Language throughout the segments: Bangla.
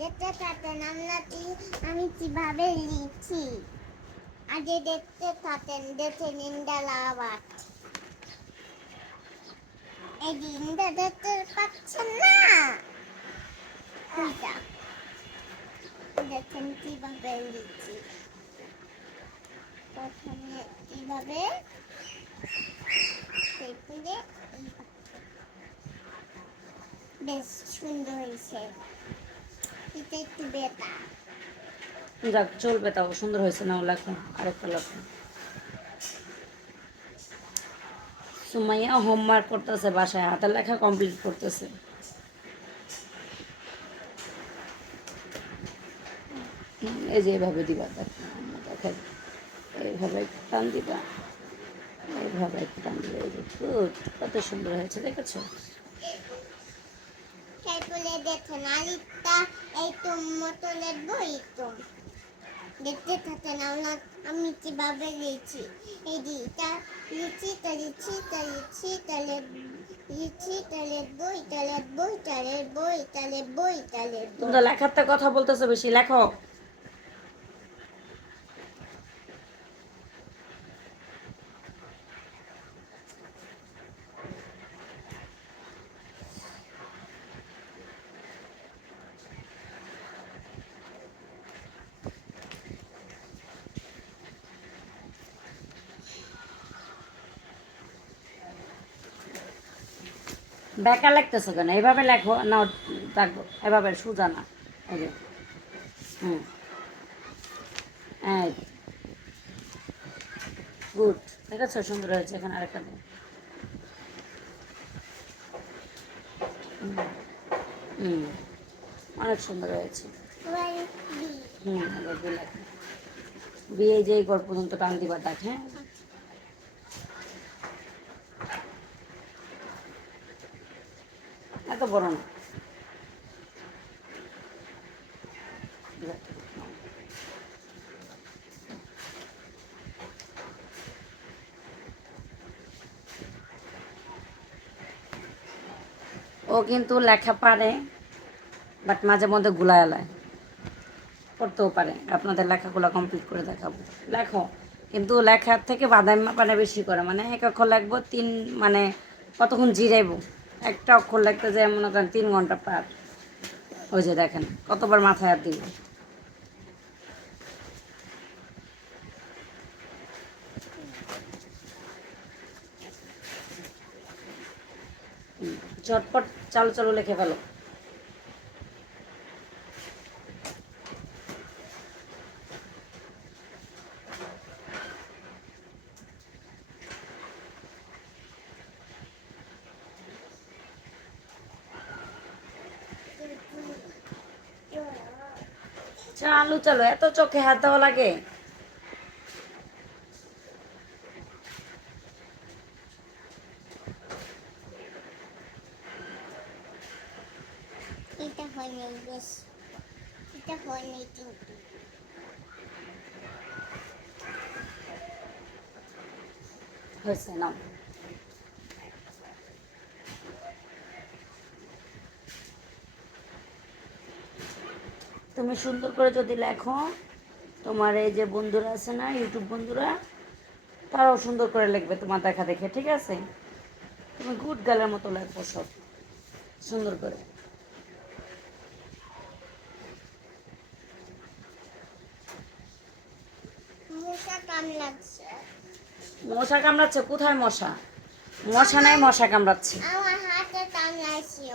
দেখতে থাকেন আমি কিভাবে লিখছি। আগে দেখতে থাকেন, দেখে নিন আবার। এই দিনটা দেখতে পাচ্ছেন না? ওইটা দেখেন কিভাবে লিখছি। প্রথমে কিভাবে, তারপরে বেশ সুন্দর হয়েছে। এটা একটু বেতা। যাক চলবে, তাও সুন্দর হয়েছে। নাও লেখো, আরেকটা লেখো। সুমাইয়া হোমওয়ার্ক করতেছে বাসায়, হাতের লেখা কমপ্লিট করতেছে। এই যে এইভাবে দিবা, দেখা এইভাবে টান দিবা, এইভাবে টান দিবা। এই যে গুড, কত সুন্দর হয়েছে, দেখেছো? তারপরে দেখেন আরেকটা এই তো মতো লিখবো। এই তো দেখতে থাকেন আমি কিভাবে লিখছি। এই যে এটা লিখছি, তা লিখছি, তা লিখছি, তা লিখছি, তা লিখবো, এটা লিখবো, এটা লিখবো, এটা লিখবো, এটা লিখবো। তোমরা লেখাতে কথা বলতেছো বেশি, লেখো। বেকা লাগতেছে কেন? এভাবে লেখো না, থাকবো এভাবে সোজা না। এই যে হুম, হ্যাঁ, গুড, দেখেছো সুন্দর হয়েছে। এখানে আরেকটা দিন। হুম, অনেক সুন্দর হয়েছে। হুম, এবার বি লেখো। বিয়ে যে ঘর পর্যন্ত টান দিবা দাগ, হ্যাঁ। এত বড় না। ও কিন্তু লেখা পারে, বাট মাঝে মধ্যে গুলায় করতেও পারে। আপনাদের লেখাগুলো কমপ্লিট করে দেখাবো। লেখো, কিন্তু লেখার থেকে বাদাম মাপানে বেশি করে। মানে এক অক্ষর লিখবো তিন, মানে কতক্ষণ জিরাইবো একটা অক্ষর লিখতে যায়, মনে করেন 3 ঘন্টা পার। ওই যে দেখেন কতবার মাথায় হাত দিব। ঝটপট চালু চালু লিখে ফেলো। চালু চালু, এত চোখে হাত দেওয়া লাগে? এটা হয়নি, বেশ এটা হয়নি কিন্তু। হয়েছে, নাও। তুমি সুন্দর করে যদি লেখো, তোমার এই যে বন্ধুরা আছে না, ইউটিউব বন্ধুরা, তারাও সুন্দর করে লিখবে তোমার দেখা দেখে, ঠিক আছে? তুমি গুড গার্লের মতো লেখো সব সুন্দর করে। মশা কামড়াচ্ছে। মশা কামড়াচ্ছে? কোথায় মশা? মশা নাই, মশা কামড়াচ্ছে। আমার হাতে কামড়াচ্ছিল।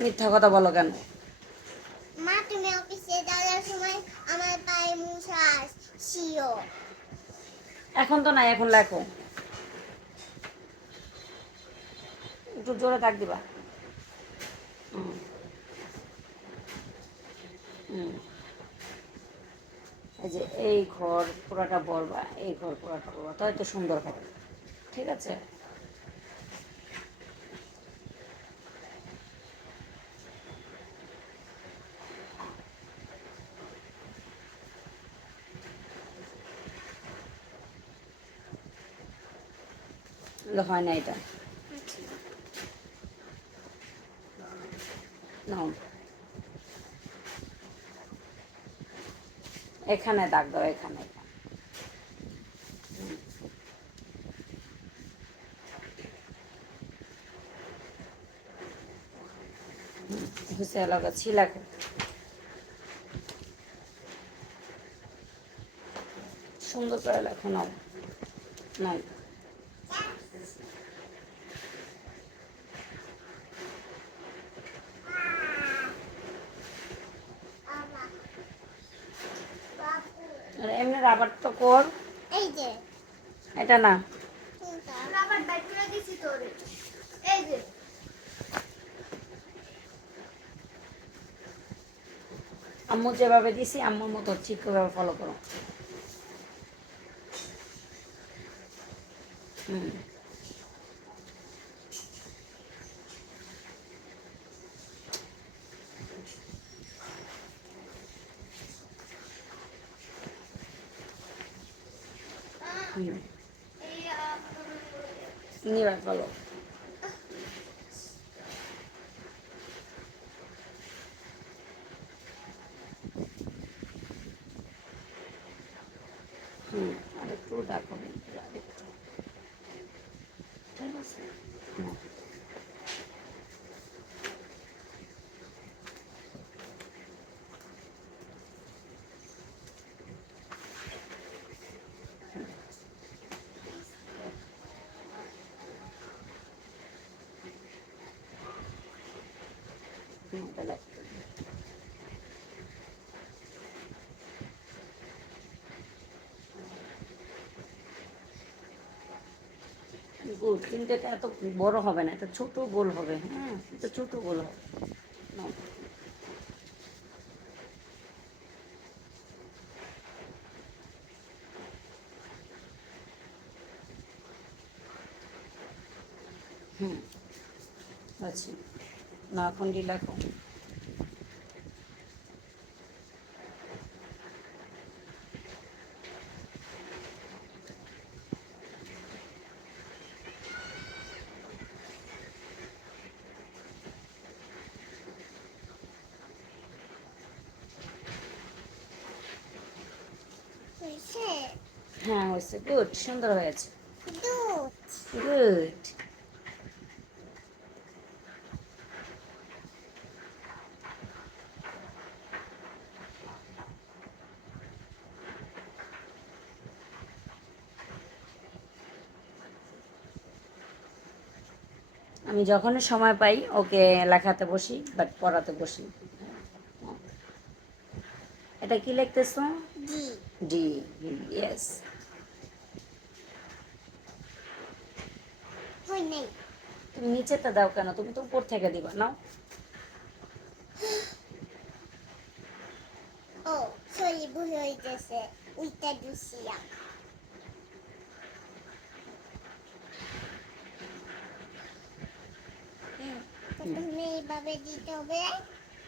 মিথ্যা কথা বলো কেন? মা তুমি অফিসে যাওয়ার সময় আমার পায়ে মশা আসছিল। এখন তো নাই, এখন লেখো। একটু জোরে থাক দিবা। হুম হুম, এই যে এই ঘর পুরাটা বলবা, এই ঘর পুরাটা বলবা, তাই তো সুন্দর হবে, ঠিক আছে? হয় না এটা, নাও। এখানে দাগ দাও, এখানে এখানে। হচ্ছে লাগাচ্ছি, লেখো। সুন্দর করে লেখো, নাও নাও। আর এমনি রাবার তো কর, এই যে এটা না। কোনটা রাবার ব্যাট করে দিছি তোরে, এই যে আম্মু যেভাবে দিছি আম্মুর মতো ঠিক করে ফলো করো। হুম, হুম, এই নিবার ফলো। হুম, আরেকটু দেখো, আরেকটু। ঠিক আছে। হুম, হুম, তাহলে গুড, কিন্তু এটা এত বড় হবে না, এটা ছোট গোল হবে। হ্যাঁ, এটা ছোট গোল হবে। নাও। হুম, আচ্ছা, না এখন লেখো। হয়েছে হ্যাঁ হয়েছে, গুড, সুন্দর হয়েছে। দুধ। গুড। আমি যখনই সময় পাই ওকে লেখাতে বসি, বাট পড়াতে বসি। এটা কি লিখতেছো? G D. ইয়েস। হয় নাই। তুমি নিচেতে দাও কেন? তুমি তো উপর থেকে দিবা, নাও। ও সরি, ভুল হয়ে গেছে, উল্টা দিছিলাম। প্রথমে এইভাবে দিতে হবে,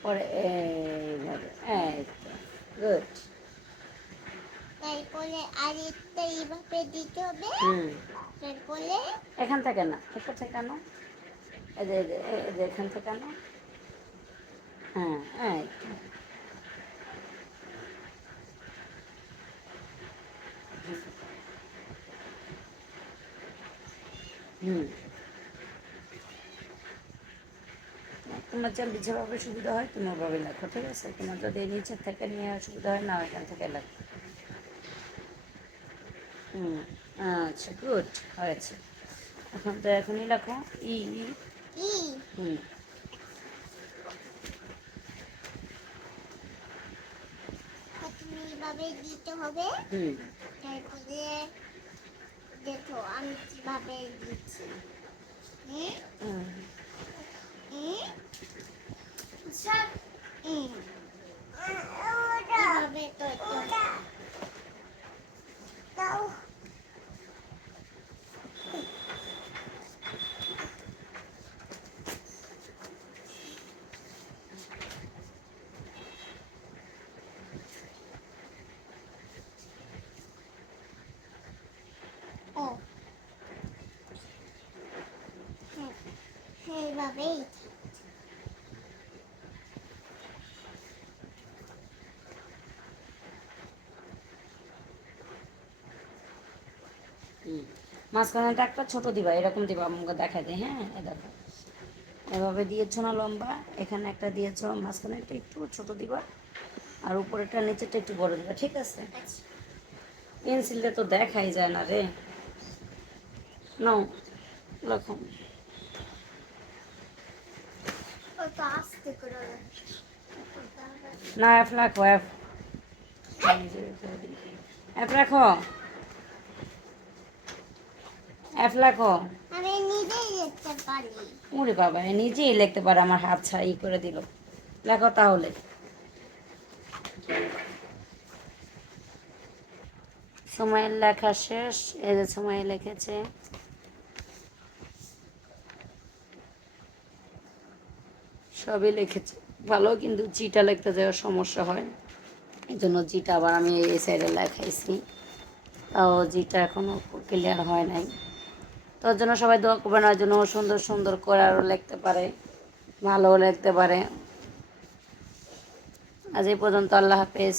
পরে এইভাবে, এই তো, গুড। তারপরে আরেকটা এইভাবে দিতে হবে, হুম, তারপরে এখান থেকে না, এখান থেকে আনো। এই যে এখান থেকে আনো। হ্যাঁ, এই তো। হুম, তোমার যেভাবে সুবিধা হয় তুমি ওভাবে লেখো, ঠিক আছে? তোমার যদি নিচের থেকে নিয়ে সুবিধা হয়, না এখান থেকে লেখো। হুম, আচ্ছা, গুড হয়েছে। এখন তো এখনই লেখো। ই ই। ই হুম, প্রথমে এইভাবে দিতে হবে, হুম, তারপরে দেখো আমি কিভাবে দিচ্ছি। হুম হুম, হুম স্যার, হুম কিভাবে করতে হবে। দাও। ও হ্যাঁ, এইভাবেই। মাঝখানেটা একটা ছোট দিবা, এরকম দিবা, আমাকে দেখাই দিই। হ্যাঁ, এ দেখো, এভাবে দিয়েছো না লম্বা, এখানে একটা দিয়েছো, মাঝখানে একটা একটু ছোট দিবা, আর উপরেরটা নিচেরটা একটু বড় দিবা, ঠিক আছে? আচ্ছা পেন্সিলটা তো দেখাই যায় না রে। নাও, লেখো। ওই তো আস্তে করে না, এফ লেখো, এফ। এফ লেখো, এফ লেখো। আমি নিজেই দেখতে পারি। ওরে বাবা, এ নিজেই লিখতে পারে, আমার হাত ছাড়া করে দিল। লেখো তাহলে। সময়ের লেখা শেষ, এই যে সময় লিখেছে। সবই লিখেছে ভালো, কিন্তু জিটা লিখতে যাওয়ার সমস্যা হয়, এই জন্য জিটা আবার আমি এই সাইডে লেখাইছি। তাও জিটা এখনো ক্লিয়ার হয় নাই। তোর জন্য সবাই দোয়া করবেন, ওর জন্য সুন্দর সুন্দর করে আরও লিখতে পারে, ভালো লিখতে পারে। আজ এই পর্যন্ত, আল্লাহ হাফেজ।